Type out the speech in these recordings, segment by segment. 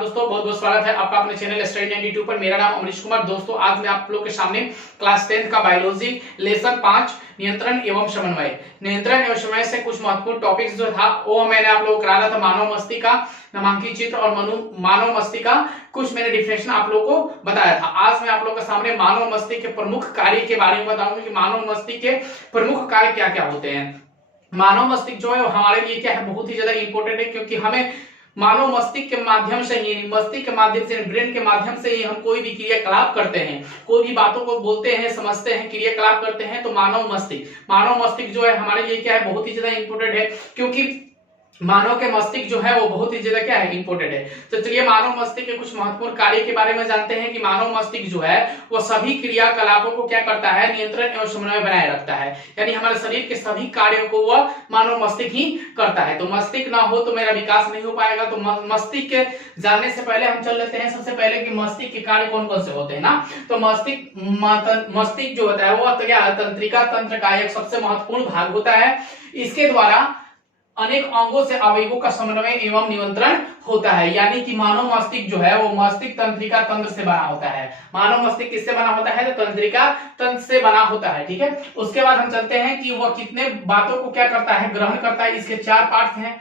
दोस्तों, बहुत बहुत स्वागत है आपका अपने चैनल स्टडी 92 पर। मेरा नाम अमरीश कुमार। दोस्तों, आज मैं आप लोग के सामने क्लास 10 का बायोलॉजी लेसन 5 नियंत्रण एवं समन्वय से कुछ महत्वपूर्ण टॉपिक्स जो था वो मैंने आप लोगों को करा था। मानव मस्तिष्क का नामांकित चित्र और मानव मस्तिष्क का कुछ मैंने डिफिनेशन आप लोगों को बताया था। आज मैं आप लोगों के सामने मानव मस्तिष्क के प्रमुख कार्य के बारे में बताऊंगा कि मानव मस्तिष्क के प्रमुख कार्य क्या क्या होते हैं। मानव मस्तिष्क जो है हमारे लिए क्या है, बहुत ही ज्यादा इंपॉर्टेंट है, क्योंकि हमें मानव मस्तिष्क के माध्यम से ही, मस्तिष्क के माध्यम से, ब्रेन के माध्यम से ही हम कोई भी क्रियाकलाप करते हैं, कोई भी बातों को बोलते हैं, समझते हैं, क्रियाकलाप करते हैं। तो मानव मस्तिष्क जो है हमारे लिए क्या है, बहुत ही ज्यादा इंपॉर्टेंट है, क्योंकि मानव के मस्तिष्क जो है वो बहुत ही ज्यादा क्या है, इंपॉर्टेंट है। तो चलिए मानव मस्तिष्क के कुछ महत्वपूर्ण कार्य के बारे में जानते हैं कि मानव मस्तिष्क जो है वो सभी क्रियाकलापों को क्या करता है, नियंत्रण एवं समन्वय बनाए रखता है। यानी हमारे शरीर के सभी कार्यों को वह मानव मस्तिष्क ही करता है। तो मस्तिष्क ना हो तो मेरा विकास नहीं हो पाएगा। तो मस्तिष्क के जानने से पहले हम चल लेते हैं सबसे पहले कि मस्तिष्क के कार्य कौन कौन से होते हैं ना। तो मस्तिष्क जो होता है वो क्या है, तंत्रिका तंत्र का एक सबसे महत्वपूर्ण भाग होता है। इसके द्वारा अनेक अंगों से अवयवों का समन्वय एवं नियंत्रण होता है। यानी कि मानव मस्तिष्क जो है वो मस्तिष्क तंत्रिका तंत्र से बना होता है। मानव मस्तिष्क किससे बना होता है, तो तंत्रिका तंत्र से बना होता है। ठीक है, उसके बाद हम चलते हैं कि वह कितने बातों को क्या करता है, ग्रहण करता है। इसके 4 पार्ट्स हैं।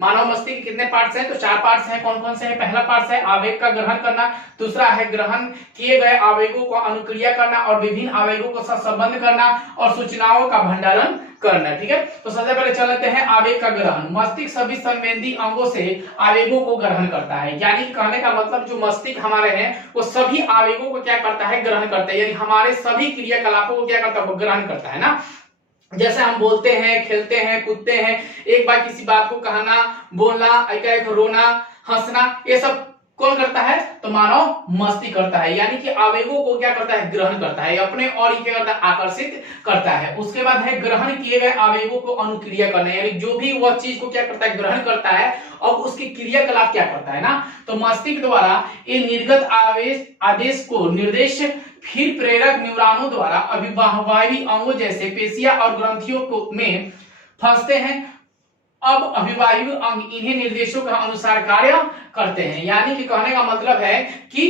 मानव मस्तिष्क के कितने पार्ट्स हैं, तो 4 पार्ट्स हैं। कौन कौन से हैं? पहला पार्ट है आवेग का ग्रहण करना, दूसरा है ग्रहण किए गए आवेगों को अनुक्रिया करना और विभिन्न आवेगों को संबंध करना और सूचनाओं का भंडारण करना। ठीक है, तो सबसे पहले चलते हैं आवेग का ग्रहण। मस्तिष्क सभी संवेदी अंगों से आवेगों को ग्रहण करता है। यानी कहने का मतलब जो मस्तिष्क हमारे हैं वो सभी आवेगों को क्या करता है, ग्रहण करता है। यानी हमारे सभी क्रियाकलापों को क्या करता है, वो ग्रहण करता है ना। जैसे हम बोलते हैं, खेलते हैं, कूदते हैं, एक बार किसी बात को कहना, बोलना, एक रोना, हंसना, ये सब कौन करता है, तो मानव मस्तिष्क करता है। यानी कि आवेगों को क्या करता है, ग्रहण करता है, अपने और क्या करता है, आकर्षित करता है। उसके बाद है ग्रहण किए गए आवेगों को अनुक्रिया करना। यानी जो भी वह चीज को क्या करता है, ग्रहण करता है और उसकी क्रियाकलाप क्या करता है ना। तो मस्तिष्क द्वारा ये निर्गत आदेश को निर्देश फिर प्रेरक न्यूरॉनों द्वारा अभिवाही अंगों जैसे पेशियां और ग्रंथियों को में फंसते हैं। अब अभिवाही अंग इन्हीं निर्देशों के अनुसार कार्य करते हैं। यानी कि कहने का मतलब है कि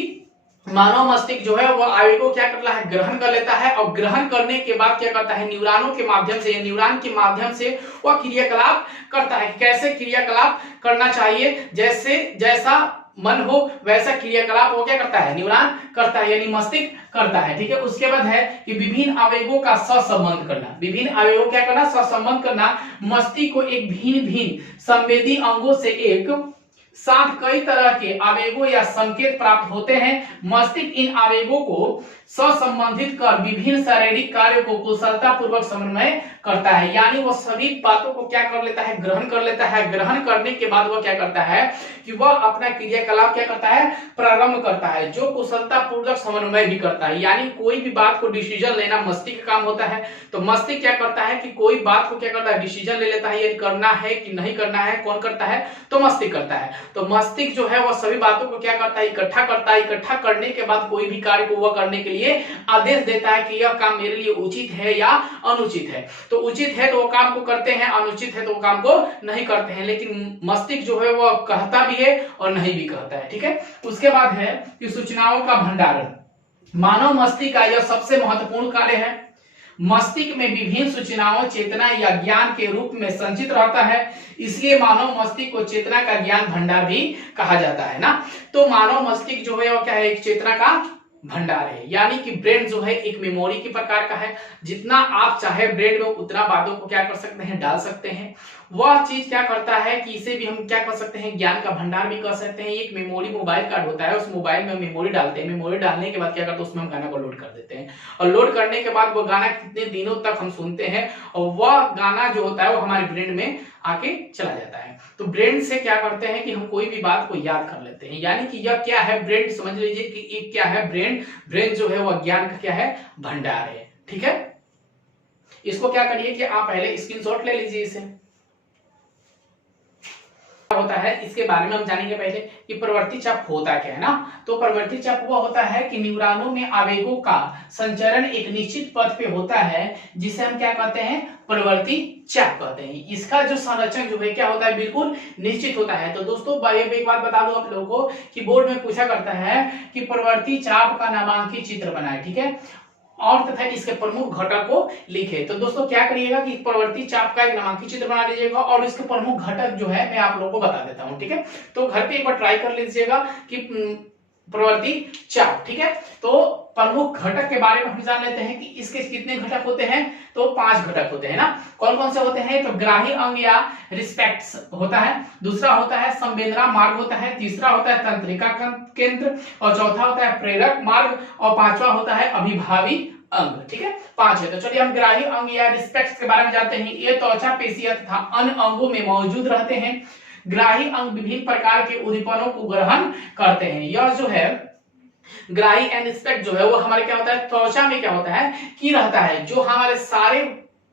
मानव मस्तिष्क जो है वह आवेगों क्या करता है, ग्रहण कर लेता है और ग्रहण करने के बाद क्या करता है, न्यूरॉनों के माध्यम से, न्यूरॉन के माध्यम से वह क्रियाकलाप करता है। कैसे क्रियाकलाप करना चाहिए, जैसा मन हो वैसा क्रियाकलाप वो क्या करता है, न्यूरॉन करता है, यानी मस्तिष्क करता है। ठीक है, उसके बाद है कि विभिन्न आवेगों का सहसंबंध करना। विभिन्न आवेगों क्या करना, सहसंबंध करना। मस्तिष्क को एक भिन्न संवेदी अंगों से एक साथ कई तरह के आवेगों या संकेत प्राप्त होते हैं। मस्तिष्क इन आवेगों को सहसंबंधित कर विभिन्न शारीरिक कार्यों को कुशलता पूर्वक समन्वय करता है। यानी वो सभी बातों को क्या कर लेता है, ग्रहण कर लेता है। ग्रहण करने के बाद वह क्या करता है कि वह अपना क्रियाकलाप क्या करता है, प्रारंभ करता है, जो कुशलता पूर्वक समन्वय भी करता है। यानी कोई भी बात को डिसीजन लेना मस्तिष्क का काम होता है। तो मस्तिष्क क्या करता है कि कोई बात को क्या करता है, डिसीजन ले लेता है, ये करना है कि नहीं करना है, कौन करता है, तो मस्तिष्क करता है। तो मस्तिष्क जो है वह सभी बातों को क्या करता है, इकट्ठा करता है। इकट्ठा करने के बाद कोई भी कार्य को वह करने के लिए आदेश देता है कि यह काम मेरे लिए उचित है या अनुचित है। तो उचित है तो वो काम को करते हैं, अनुचित है तो वो काम को नहीं करते हैं। लेकिन मस्तिष्क जो है वह कहता भी है और नहीं भी कहता है। ठीक है, उसके बाद है कि सूचनाओं का भंडारण। मानव मस्तिष्क का यह सबसे महत्वपूर्ण कार्य है। मस्तिष्क में विभिन्न सूचनाओं, चेतना या ज्ञान के रूप में संचित रहता है। इसलिए मानव मस्तिष्क को चेतना का ज्ञान भंडार भी कहा जाता है ना। तो मानव मस्तिष्क जो है वो क्या है, एक चेतना का भंडार है। यानी कि ब्रेन जो है एक मेमोरी के प्रकार का है। जितना आप चाहे ब्रेन में उतना बातों को क्या कर सकते हैं, डाल सकते हैं। वह चीज क्या करता है कि इसे भी हम क्या कर सकते हैं, ज्ञान का भंडार भी कर सकते हैं। एक मेमोरी मोबाइल कार्ड होता है, उस मोबाइल में मेमोरी डालते हैं। मेमोरी डालने के बाद क्या करते हैं, उसमें हम गाना को लोड कर देते हैं और लोड करने के बाद वो गाना कितने दिनों तक हम सुनते हैं और वह गाना जो होता है वो हमारे ब्रेन में आके चला जाता है। तो ब्रेन से क्या करते हैं कि हम कोई भी बात को याद कर लेते हैं। यानी कि यह क्या है, ब्रेन समझ लीजिए कि एक क्या है, ब्रेन जो है वह ज्ञान का क्या है, भंडार है। ठीक है, इसको क्या करिए कि आप पहले स्क्रीनशॉट ले लीजिए इसे। होता है इसके बारे में हम जानेंगे पहले कि प्रवृत्ति चाप होता क्या है ना। तो प्रवृत्ति चाप वो होता है कि न्यूरॉनों में आवेगों का संचरण एक निश्चित पथ पे होता है जिसे हम क्या कहते हैं, प्रवृत्ति चाप कहते हैं। इसका जो संरचन जो है क्या होता है, बिल्कुल निश्चित होता है। तो दोस्तों एक बात बता दूं आप लोगों को कि बोर्ड में पूछा करता है कि प्रवृत्ति चाप का नामांकित चित्र बनाए, ठीक है, और तथा इसके प्रमुख घटक को लिखे। तो दोस्तों क्या करिएगा कि प्रवृत्ति चाप का एक नामांकित चित्र बना लीजिएगा और इसके प्रमुख घटक जो है मैं आप लोगों को बता देता हूं, ठीक है। तो घर पे एक बार ट्राई कर लीजिएगा कि प्रवृत्ति चाप, ठीक है। तो प्रमुख घटक के बारे में हम जान लेते हैं कि इसके कितने घटक होते हैं। तो 5 घटक होते हैं ना। कौन कौन से होते हैं, तो ग्राही अंग या रिस्पेक्ट्स होता है, दूसरा होता है संवेदना मार्ग होता है, तीसरा होता है तंत्रिका केंद्र, और चौथा होता है प्रेरक मार्ग, और पांचवा होता है अभिभावी अंग, ठीक है। 5 है। तो चलिए हम ग्राही अंग या रिस्पेक्ट्स के बारे में जानते हैं। ये त्वचा पेशियां तथा अन्य अंगों में मौजूद रहते हैं। ग्राही अंग विभिन्न प्रकार के उद्दीपनों को ग्रहण करते हैं। यह जो है ग्राही एंड रिस्पेक्ट जो है वो हमारे क्या होता है, त्वचा में क्या होता है कि रहता है, जो हमारे सारे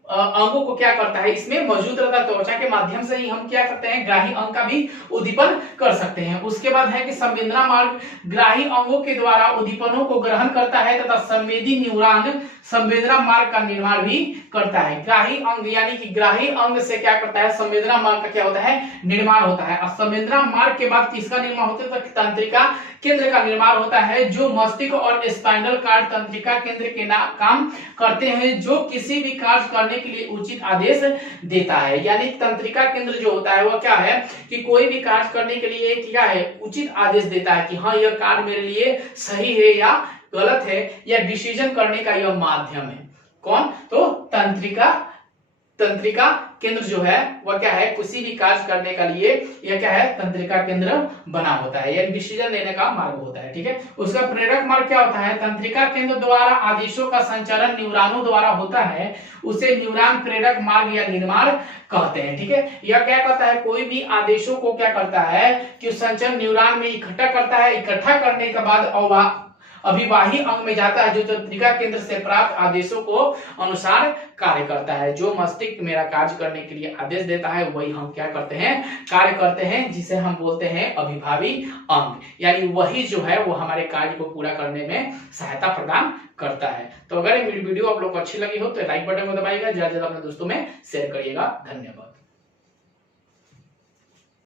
अंगों को क्या करता है, इसमें मौजूद रहता है। त्वचा के माध्यम से ही हम क्या करते हैं, ग्राही अंग का भी उद्दीपन कर सकते हैं। उसके बाद है कि संवेदना मार्ग ग्राही अंगों के द्वारा उद्दीपनों को ग्रहण करता है तथा संवेदी न्यूरॉन संवेदना मार्ग का निर्माण भी करता है। ग्राही अंग यानी कि ग्राही अंग से क्या करता है, संवेदना मार्ग का क्या होता है, निर्माण होता है। और संवेदना मार्ग के बाद किसका निर्माण होता है, तो तंत्रिका केंद्र का निर्माण होता है, जो मस्तिष्क और स्पाइनल कार्ड तंत्रिका केंद्र के काम करते हैं, जो किसी भी कार्य करने के लिए उचित आदेश देता है। यानी तंत्रिका केंद्र जो होता है वो क्या है कि कोई भी कार्य करने के लिए क्या है, उचित आदेश देता है कि हाँ यह कार्य मेरे लिए सही है या गलत है, या डिसीजन करने का यह माध्यम है। कौन, तो तंत्रिका केंद्र जो है वह क्या है, किसी भी कार्य करने के लिए यह क्या है, तंत्रिका केंद्र बना होता है, यह डिसीजन लेने का मार्ग होता है, ठीक है। उसका प्रेरक मार्ग क्या होता है, तंत्रिका केंद्र द्वारा आदेशों का संचालन न्यूरॉनों द्वारा होता है, उसे न्यूरॉन प्रेरक मार्ग या निर्माण कहते हैं, ठीक है। यह क्या करता है, कोई भी आदेशों को क्या करता है कि संचरण न्यूरॉन में इकट्ठा करता है, इकट्ठा करने के बाद अभिवाही अंग में जाता है, जो तंत्रिका केंद्र से प्राप्त आदेशों को अनुसार कार्य करता है। जो मस्तिष्क मेरा कार्य करने के लिए आदेश देता है वही हम क्या करते हैं, कार्य करते हैं, जिसे हम बोलते हैं अभिभावी अंग। यानी वही जो है वो हमारे कार्य को पूरा करने में सहायता प्रदान करता है। तो अगर ये वीडियो आप लोग को अच्छी लगी हो तो लाइक बटन को दबाइएगा, ज्यादा से ज्यादा अपने दोस्तों में शेयर करिएगा। धन्यवाद।